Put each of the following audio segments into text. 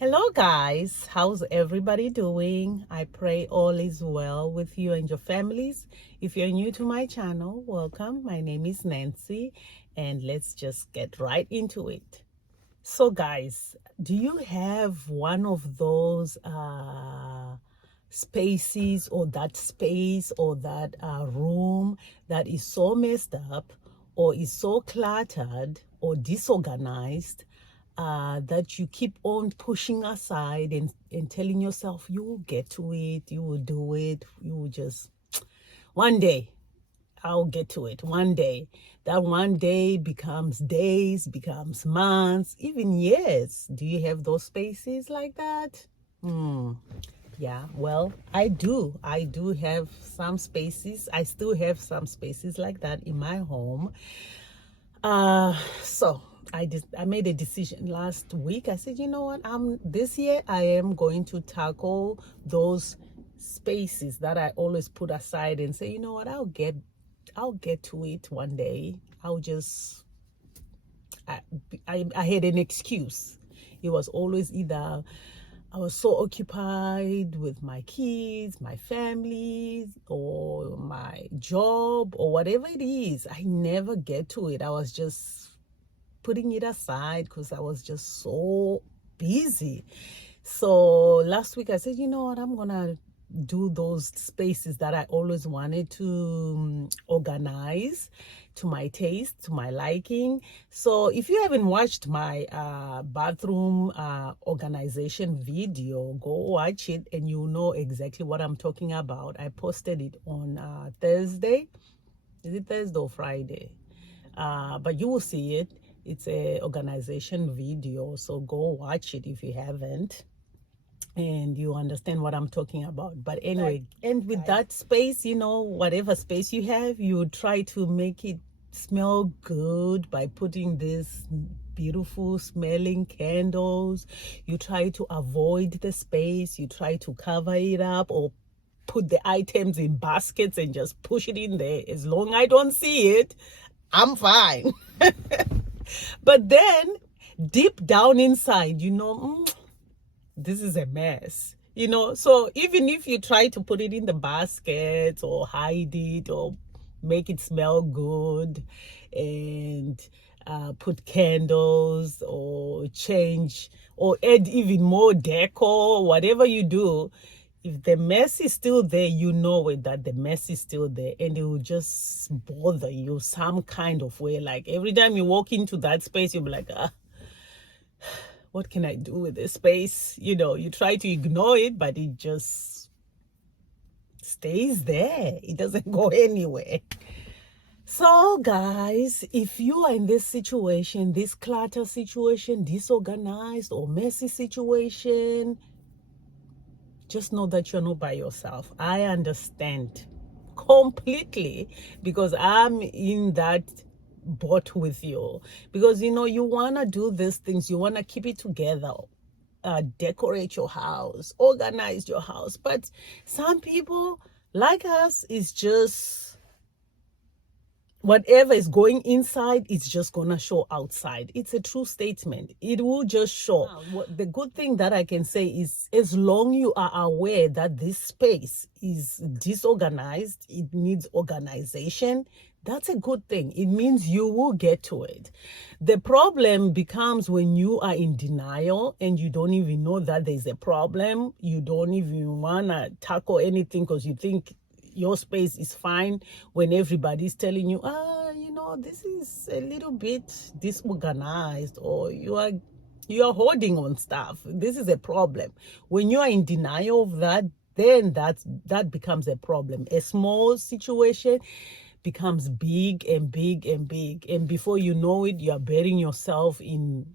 Hello guys, how's everybody doing? I pray all is well with you and your families. If you're new to my channel, welcome. My name is Nancy and let's just get right into it. So guys, do you have one of those spaces or that space or that room that is so messed up or is so cluttered or disorganized that you keep on pushing aside and telling yourself you will get to it, you will do it, you will just one day I'll get to it one day. That one day becomes days, becomes months, even years. Do you have those spaces like that? Yeah, well, I do. I do have some spaces. I still have some spaces like that in my home. So I made a decision last week. I said, you know what? This year I am going to tackle those spaces that I always put aside and say, you know what? I'll get to it one day. I'll just I, I had an excuse. It was always either I was so occupied with my kids, my family, or my job, or whatever it is. I never get to it. I was just putting it aside because I was just so busy. So last week I said, you know what, I'm gonna do those spaces that I always wanted to organize to my taste, to my liking. So if you haven't watched my bathroom organization video, go watch it and you'll know exactly what I'm talking about. I posted it on Thursday. Is it Thursday or Friday? But you will see it. It's a organization video, so go watch it if you haven't and you understand what I'm talking about. But anyway, and with that space, whatever space you have, you try to make it smell good by putting this beautiful smelling candles. You try to avoid the space, you try to cover it up or put the items in baskets and just push it in there. As long as I don't see it, I'm fine. But then deep down inside, this is a mess. So even if you try to put it in the basket or hide it or make it smell good and put candles or change or add even more decor, whatever you do, if the mess is still there, you know it, that the mess is still there, and it will just bother you some kind of way. Like every time you walk into that space, you'll be like, what can I do with this space? You try to ignore it, but it just stays there. It doesn't go anywhere. So guys, if you are in this situation, this clutter situation, disorganized or messy situation, just know that you're not by yourself. I understand completely because I'm in that boat with you. Because you want to do these things, you want to keep it together, decorate your house, organize your house. But some people like us is just whatever is going inside, it's just gonna show outside. It's a true statement. It will just show. The good thing that I can say is, as long you are aware that this space is disorganized, it needs organization, that's a good thing. It means you will get to it. The problem becomes when you are in denial and you don't even know that there's a problem. You don't even want to tackle anything because you think your space is fine, when everybody's telling you, this is a little bit disorganized, or you are holding on stuff. This is a problem. When you are in denial of that, then that becomes a problem. A small situation becomes big and big and big, and before you know it, you are burying yourself in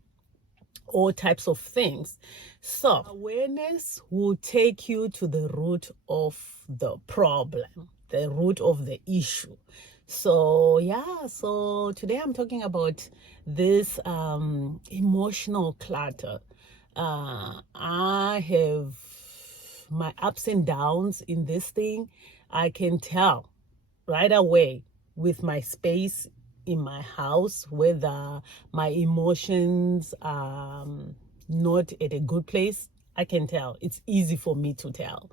all types of things. So awareness will take you to the root of the problem, the root of the issue. So yeah, so today I'm talking about this emotional clutter. I have my ups and downs in this thing. I can tell right away with my space in my house whether my emotions not at a good place, I can tell. It's easy for me to tell.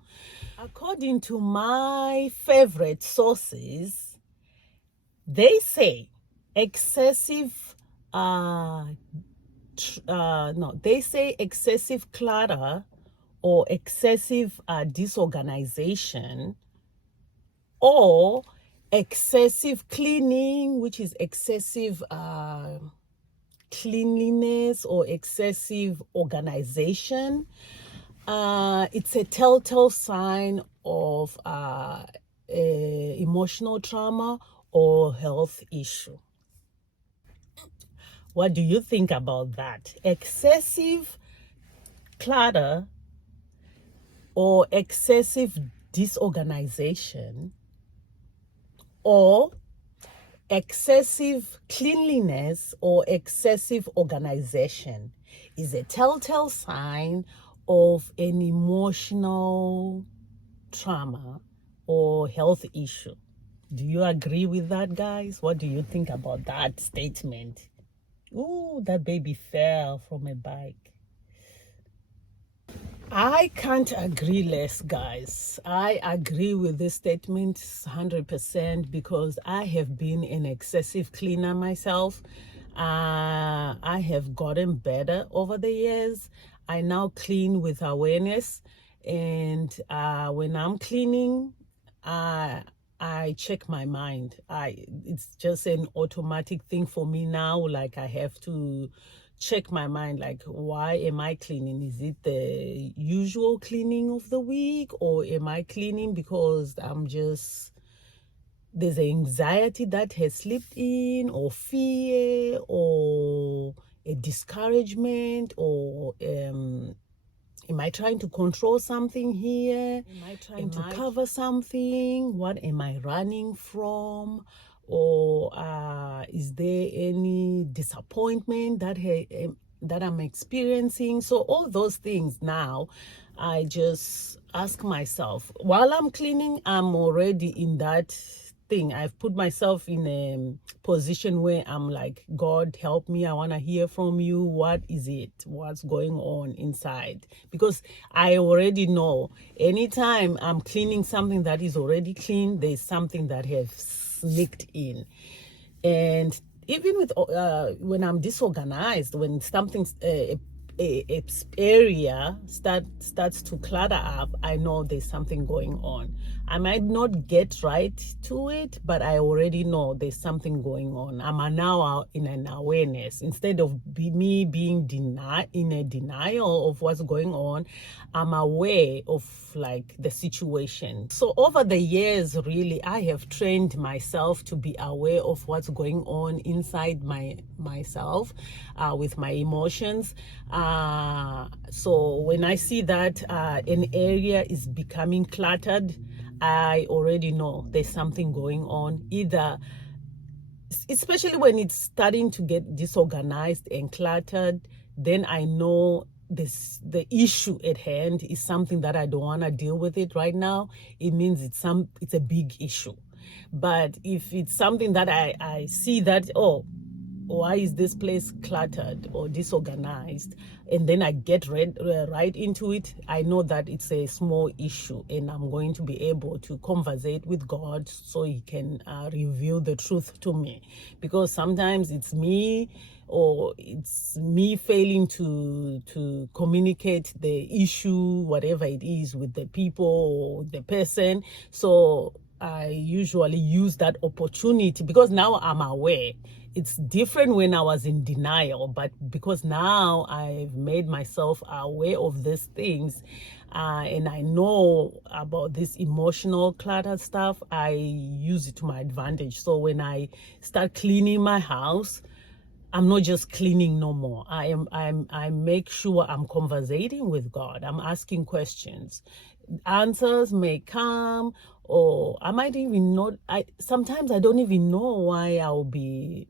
According to my favorite sources, they say excessive they say excessive clutter or excessive disorganization, or excessive cleaning, which is excessive cleanliness or excessive organization. It's a telltale sign of emotional trauma or health issue. What do you think about that? Excessive clutter or excessive disorganization, or excessive cleanliness or excessive organization is a telltale sign of an emotional trauma or health issue. Do you agree with that, guys? What do you think about that statement? Ooh, that baby fell from a bike. I can't agree less, guys. I agree with this statement 100% because I have been an excessive cleaner myself. I have gotten better over the years. I now clean with awareness, and when I'm cleaning, I check my mind. It's just an automatic thing for me now. Like, I have to check my mind, like, why am I cleaning? Is it the usual cleaning of the week, or am I cleaning because there's anxiety that has slipped in, or fear, or a discouragement, or am I trying to control something here? Am I trying to cover something? What am I running from? Or is there any disappointment that I'm experiencing? So all those things now, I just ask myself. While I'm cleaning, I'm already in that thing. I've put myself in a position where I'm like, God, help me. I want to hear from you. What is it? What's going on inside? Because I already know anytime I'm cleaning something that is already clean, there's something that has sneaked in. And even with when I'm disorganized, when something's area starts to clutter up, I know there's something going on. I might not get right to it, but I already know there's something going on. I'm now in an awareness. Instead of me being in a denial of what's going on, I'm aware of like the situation. So over the years, really, I have trained myself to be aware of what's going on inside myself with my emotions. So when I see that an area is becoming cluttered, I already know there's something going on, either especially when it's starting to get disorganized and cluttered. Then I know the issue at hand is something that I don't want to deal with it right now. It means it's a big issue. But if it's something that I see that, oh, why is this place cluttered or disorganized, and then I get right into it, I know that it's a small issue, and I'm going to be able to conversate with God so he can reveal the truth to me. Because sometimes it's me, or it's me failing to communicate the issue, whatever it is, with the people or the person. So I usually use that opportunity, because now I'm aware. It's different when I was in denial, but because now I've made myself aware of these things, and I know about this emotional clutter stuff, I use it to my advantage. So when I start cleaning my house, I'm not just cleaning no more. I make sure I'm conversating with God. I'm asking questions. Answers may come, or I might even not. Sometimes I don't even know why I'll be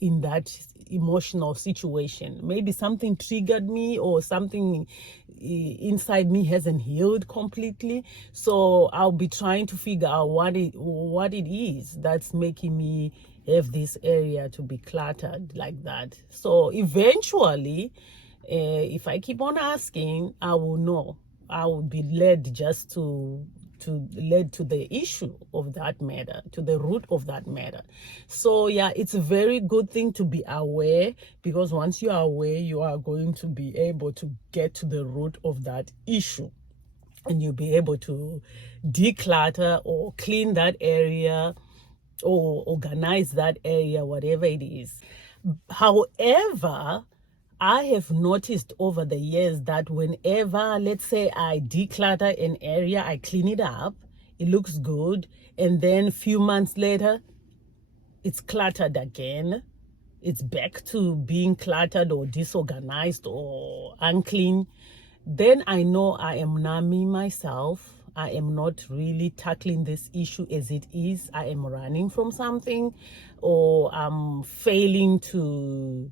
in that emotional situation. Maybe something triggered me, or something inside me hasn't healed completely. So I'll be trying to figure out what it is that's making me have this area to be cluttered like that. So eventually, if I keep on asking, I will know. I will be led just to lead to the issue of that matter, to the root of that matter. So yeah, it's a very good thing to be aware, because once you are aware, you are going to be able to get to the root of that issue, and you'll be able to declutter or clean that area or organize that area, whatever it is. However, I have noticed over the years that whenever, let's say, I declutter an area, I clean it up, it looks good, and then a few months later, it's cluttered again. It's back to being cluttered or disorganized or unclean. Then I know I am numbing myself. I am not really tackling this issue as it is. I am running from something, or I'm failing to,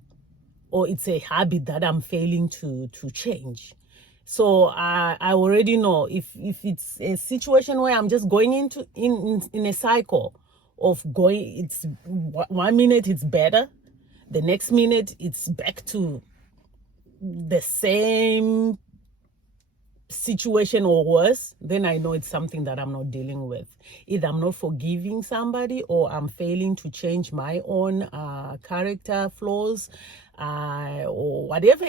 or it's a habit that I'm failing to change. So I already know if it's a situation where I'm just going into in a cycle of going, it's 1 minute it's better, the next minute it's back to the same situation or worse, then I know it's something that I'm not dealing with. Either I'm not forgiving somebody, or I'm failing to change my own character flaws, or whatever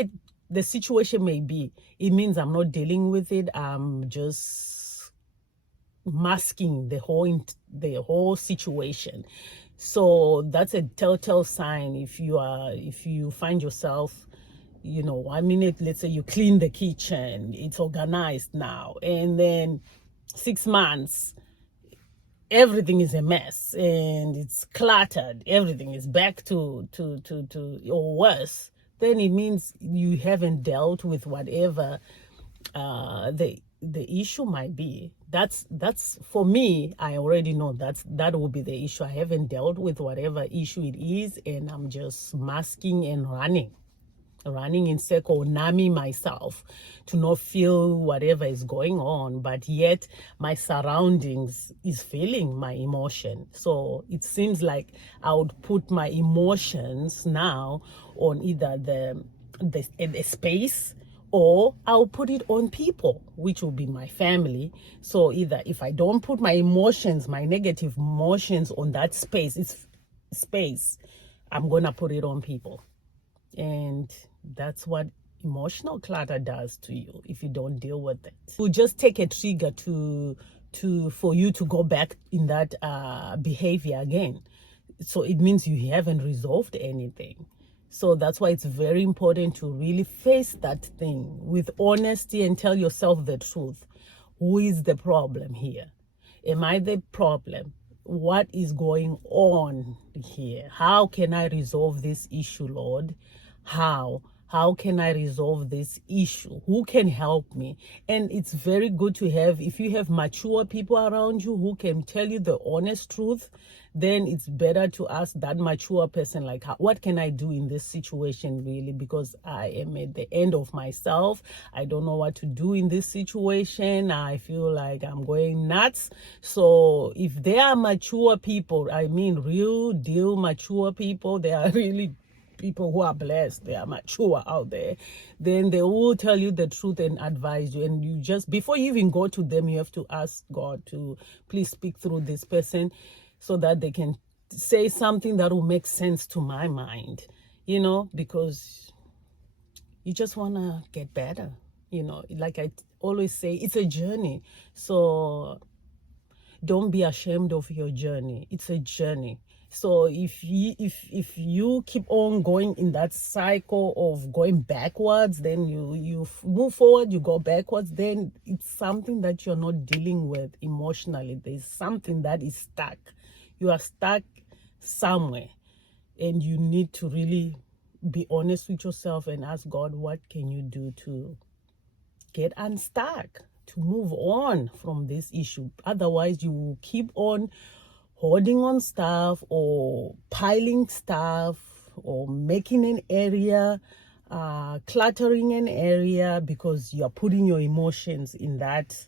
the situation may be. It means I'm not dealing with it. I'm just masking the whole situation. So that's a telltale sign. If you find yourself, 1 minute, let's say you clean the kitchen, it's organized now, and then 6 months, everything is a mess and it's cluttered, everything is back to or worse, then it means you haven't dealt with whatever the issue might be. That's for me, I already know that will be the issue. I haven't dealt with whatever issue it is, and I'm just masking and running in circle, numbing myself to not feel whatever is going on, but yet my surroundings is feeling my emotion. So it seems like I would put my emotions now on either the space, or I'll put it on people, which will be my family. So either if I don't put my emotions, my negative emotions on that space, I'm gonna put it on people. And that's what emotional clutter does to you if you don't deal with it. It will just take a trigger for you to go back in that behavior again. So it means you haven't resolved anything. So that's why it's very important to really face that thing with honesty and tell yourself the truth. Who is the problem here? Am I the problem? What is going on here? How can I resolve this issue, Lord? How can I resolve this issue? Who can help me? And it's very good to have, if you have mature people around you who can tell you the honest truth, then it's better to ask that mature person, like, what can I do in this situation really? Because I am at the end of myself. I don't know what to do in this situation. I feel like I'm going nuts. So if they are mature people, I mean real deal mature people, they are really people who are blessed, they are mature out there, then they will tell you the truth and advise you. And you just, before you even go to them, you have to ask God to please speak through this person, so that they can say something that will make sense to my mind, because you just want to get better. Like I always say, it's a journey. So don't be ashamed of your journey. It's a journey. So if you keep on going in that cycle of going backwards, then you move forward, you go backwards, then it's something that you're not dealing with emotionally. There's something that is stuck. You are stuck somewhere, and you need to really be honest with yourself and ask God, what can you do to get unstuck, to move on from this issue? Otherwise, you will keep on holding on stuff, or piling stuff, or making an area, cluttering an area, because you're putting your emotions in that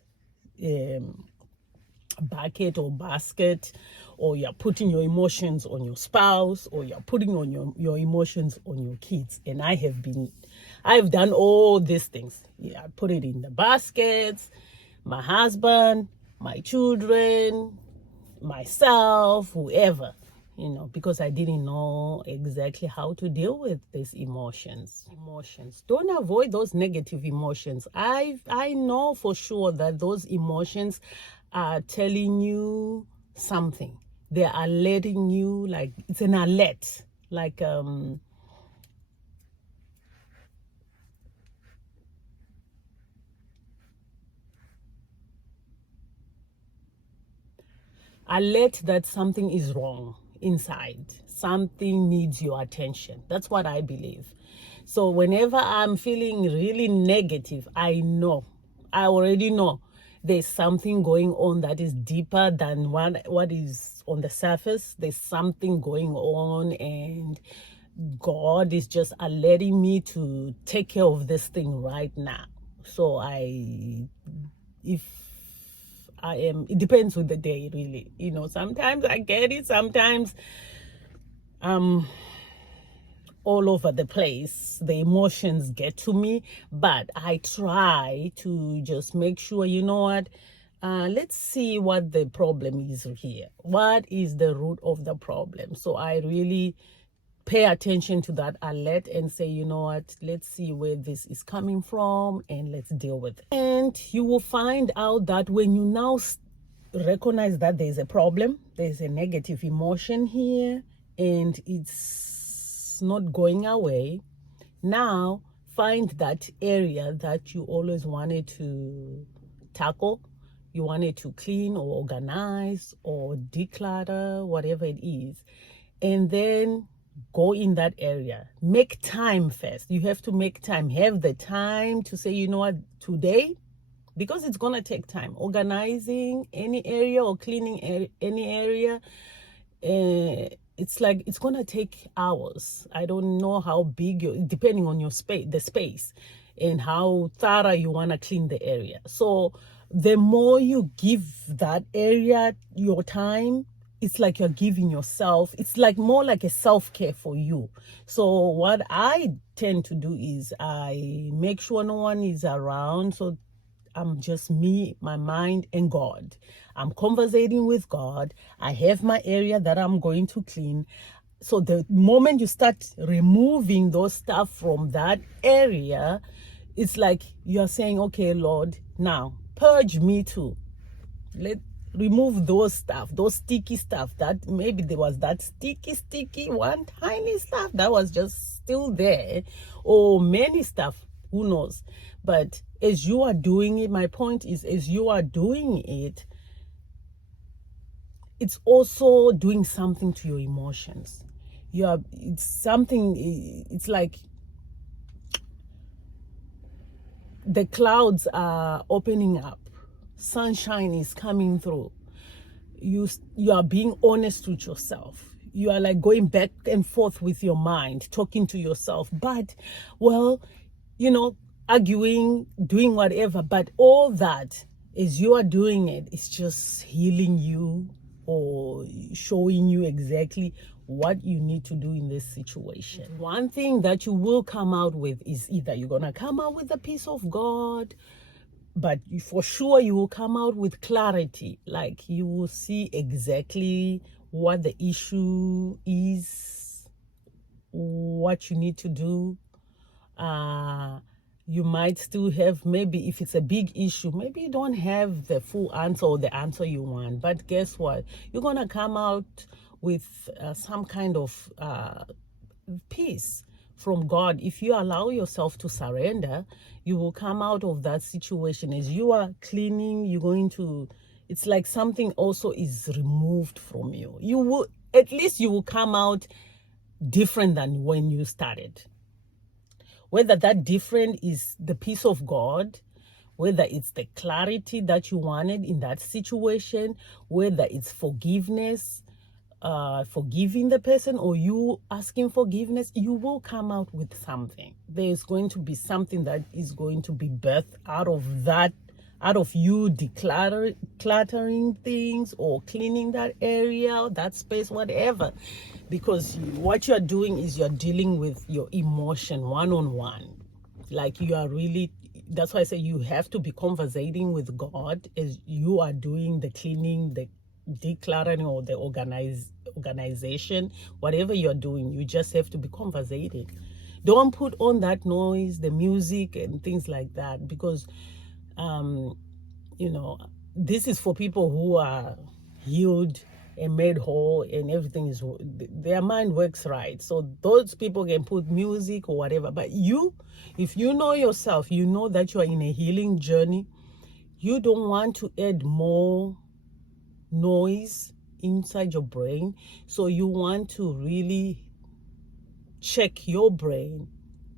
bucket or basket, or you're putting your emotions on your spouse, or you're putting on your emotions on your kids. And I've done all these things. Yeah, I put it in the baskets, my husband, my children, myself, whoever, because I didn't know exactly how to deal with these emotions. Don't avoid those negative emotions. I know for sure that those emotions are telling you something. They are letting you, like, it's an alert, like alert that something is wrong inside. Something needs your attention. That's what I believe. So whenever I'm feeling really negative, I already know there's something going on that is deeper than what is on the surface. There's something going on, and God is just alerting me to take care of this thing right now. So if it depends on the day, really. Sometimes I get it, sometimes I'm all over the place. The emotions get to me, but I try to just make sure, what, let's see what the problem is here. What is the root of the problem? So I really pay attention to that alert and say, what, let's see where this is coming from and let's deal with it. And you will find out that when you now recognize that there's a problem, there's a negative emotion here, and it's not going away, now find that area that you always wanted to tackle, you wanted to clean or organize or declutter, whatever it is, and then go in that area. Make time first. You have to make time. Have the time to say, what, today, because it's going to take time. Organizing any area or cleaning any area, it's going to take hours. I don't know how big depending on your space and how thorough you want to clean the area. So the more you give that area your time, it's like you're giving yourself, it's like more like a self-care for you. So what I tend to do is I make sure no one is around. So I'm just me, my mind, and God. I'm conversating with God. I have my area that I'm going to clean. So the moment you start removing those stuff from that area, it's like you're saying, okay, Lord, now purge me too. Remove those stuff, those sticky stuff, that maybe there was that sticky one tiny stuff that was just still there, or many stuff, who knows. But as you are doing it, my point is, as you are doing it, it's also doing something to your emotions. It's like the clouds are opening up, sunshine is coming through. You are being honest with yourself. You are like going back and forth with your mind, talking to yourself, but, well, arguing, doing whatever. But all that, as you are doing it, it's just healing you or showing you exactly what you need to do in this situation. One thing that you will come out with is either you're going to come out with the peace of God, but for sure you will come out with clarity. Like, you will see exactly what the issue is, what you need to do. You might still have, maybe if it's a big issue, maybe you don't have the full answer or the answer you want, but guess what, you're gonna come out with some kind of peace from God. If you allow yourself to surrender, you will come out of that situation. As you are cleaning, it's like something also is removed from you. At least you will come out different than when you started. Whether that different is the peace of God, whether it's the clarity that you wanted in that situation, whether it's forgiveness, forgiving the person, or you asking forgiveness, you will come out with something. There's going to be something that is going to be birthed out of that out of you decluttering things or cleaning that area, that space, whatever. Because what you're doing is you're dealing with your emotion one-on-one. Like you are really, that's why I say you have to be conversating with God as you are doing the cleaning, the decluttering, or the organization, whatever you're doing. You just have to be conversating. Don't put on that noise, the music and things like that, because this is for people who are healed and made whole, and everything is, their mind works right. So those people can put music or whatever. But you, if you know yourself, you know that you are in a healing journey. You don't want to add more noise inside your brain. So you want to really check your brain,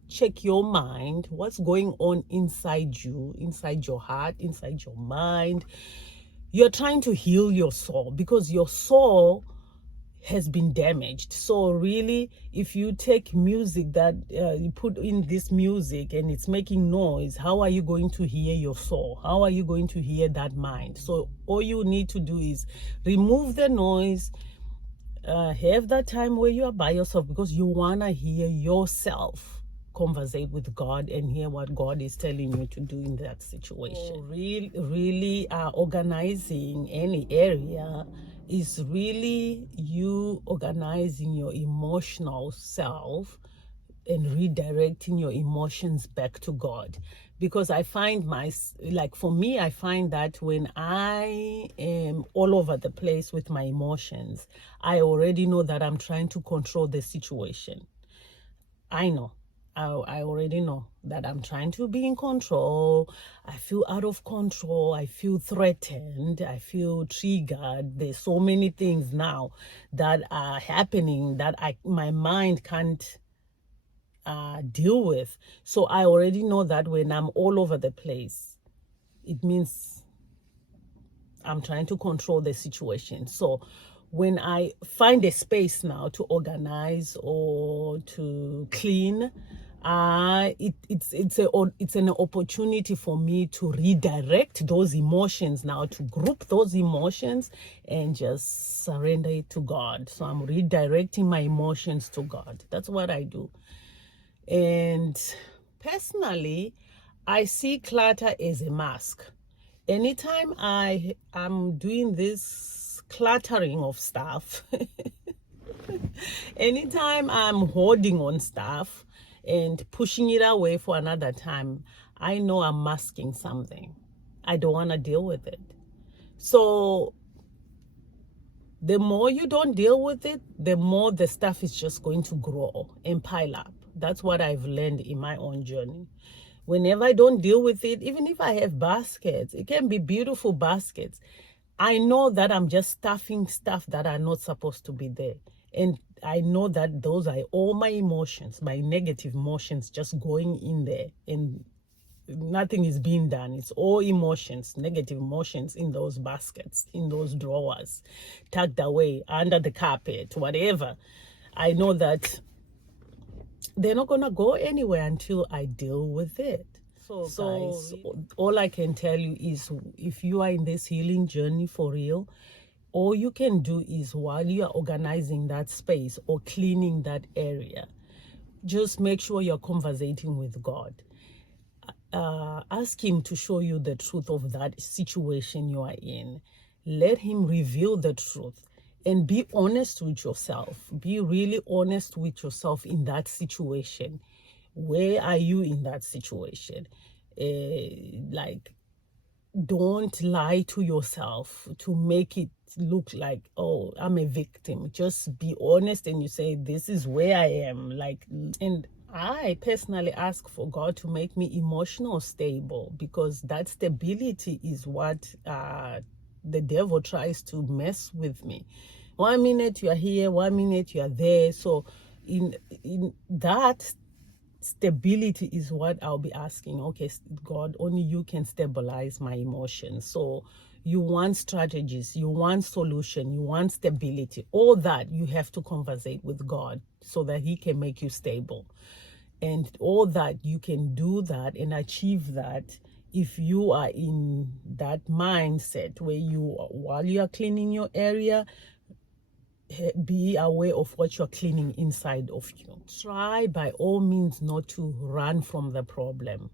check your mind, what's going on inside you, inside your heart, inside your mind. You're trying to heal your soul because your soul has been damaged. So really, if you take music that you put in this music and it's making noise, how are you going to hear your soul? How are you going to hear that mind? So all you need to do is remove the noise, have that time where you are by yourself, because you want to hear yourself conversate with God and hear what God is telling you to do in that situation. So really organizing any area is really you organizing your emotional self and redirecting your emotions back to God. Because I find for me, I find that when I am all over the place with my emotions, I already know that I'm trying to control the situation. I know. I already know that I'm trying to be in control. I feel out of control. I feel threatened. I feel triggered. There's so many things now that are happening that my mind can't deal with. So I already know that when I'm all over the place, it means I'm trying to control the situation. So when I find a space now to organize or to clean, it's an opportunity for me to redirect those emotions now, to group those emotions and just surrender it to God. So I'm redirecting my emotions to God. That's what I do. And personally, I see clutter as a mask. Anytime I'm doing this cluttering of stuff, anytime I'm hoarding on stuff and pushing it away for another time, I know I'm masking something. I don't want to deal with it. So the more you don't deal with it, the more the stuff is just going to grow and pile up. That's what I've learned in my own journey. Whenever I don't deal with it, even if I have baskets, it can be beautiful baskets, I know that I'm just stuffing stuff that are not supposed to be there. And I know that those are all my emotions, my negative emotions just going in there, and nothing is being done. It's all emotions, negative emotions in those baskets, in those drawers, tucked away under the carpet, whatever. I know that they're not gonna go anywhere until I deal with it. So guys, all I can tell you is, if you are in this healing journey for real, all you can do is, while you are organizing that space or cleaning that area, just make sure you're conversating with God. Ask him to show you the truth of that situation you are in. Let him reveal the truth, and be honest with yourself. Be really honest with yourself in that situation. Where are you in that situation? Don't lie to yourself to make it look like, oh, I'm a victim. Just be honest and you say, this is where I am. And I personally ask for God to make me emotional stable, because that stability is what the devil tries to mess with me. 1 minute you are here, 1 minute you are there. So in that stability is what I'll be asking. Okay, God, only you can stabilize my emotions. So you want strategies, you want solution, you want stability. All that you have to conversate with God so that he can make you stable. And all that you can do that and achieve that if you are in that mindset where while you are cleaning your area, be aware of what you're cleaning inside of you. Try by all means not to run from the problem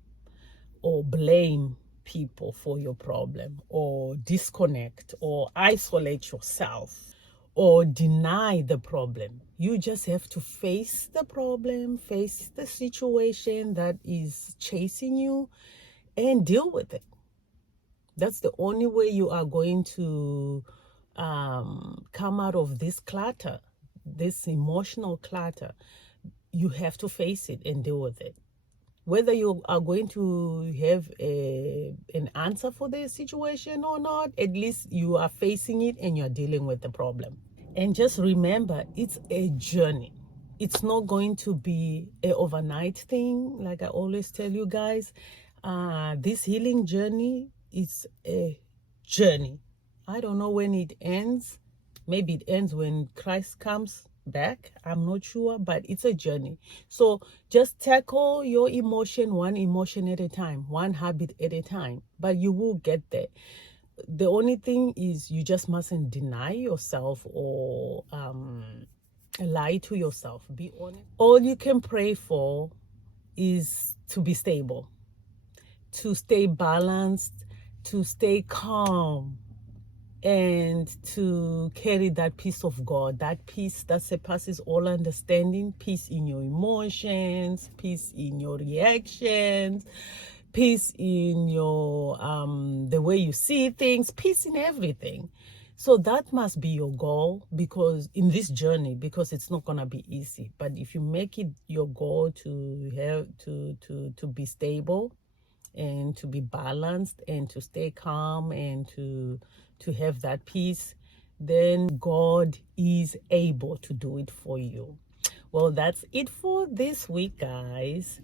or blame people for your problem or disconnect or isolate yourself or deny the problem. You just have to face the problem, face the situation that is chasing you, and deal with it. That's the only way you are going to come out of this clutter, this emotional clutter. You have to face it and deal with it. Whether you are going to have an answer for the situation or not, at least you are facing it and you're dealing with the problem. And just remember, it's a journey. It's not going to be an overnight thing. Like I always tell you guys, this healing journey is a journey. I don't know when it ends. Maybe it ends when Christ comes back. I'm not sure, but it's a journey. So just tackle your one emotion at a time, one habit at a time, but you will get there. The only thing is you just mustn't deny yourself or lie to yourself. Be honest. All you can pray for is to be stable, to stay balanced, to stay calm, and to carry that peace of God, that peace that surpasses all understanding, peace in your emotions, peace in your reactions, peace in your the way you see things, peace in everything. So that must be your goal, because in this journey, because it's not gonna be easy. But if you make it your goal to have to be stable and to be balanced and to stay calm and to have that peace, then God is able to do it for you. Well, that's it for this week, guys.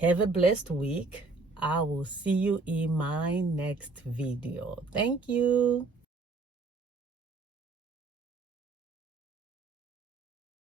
Have a blessed week. I will see you in my next video. Thank you.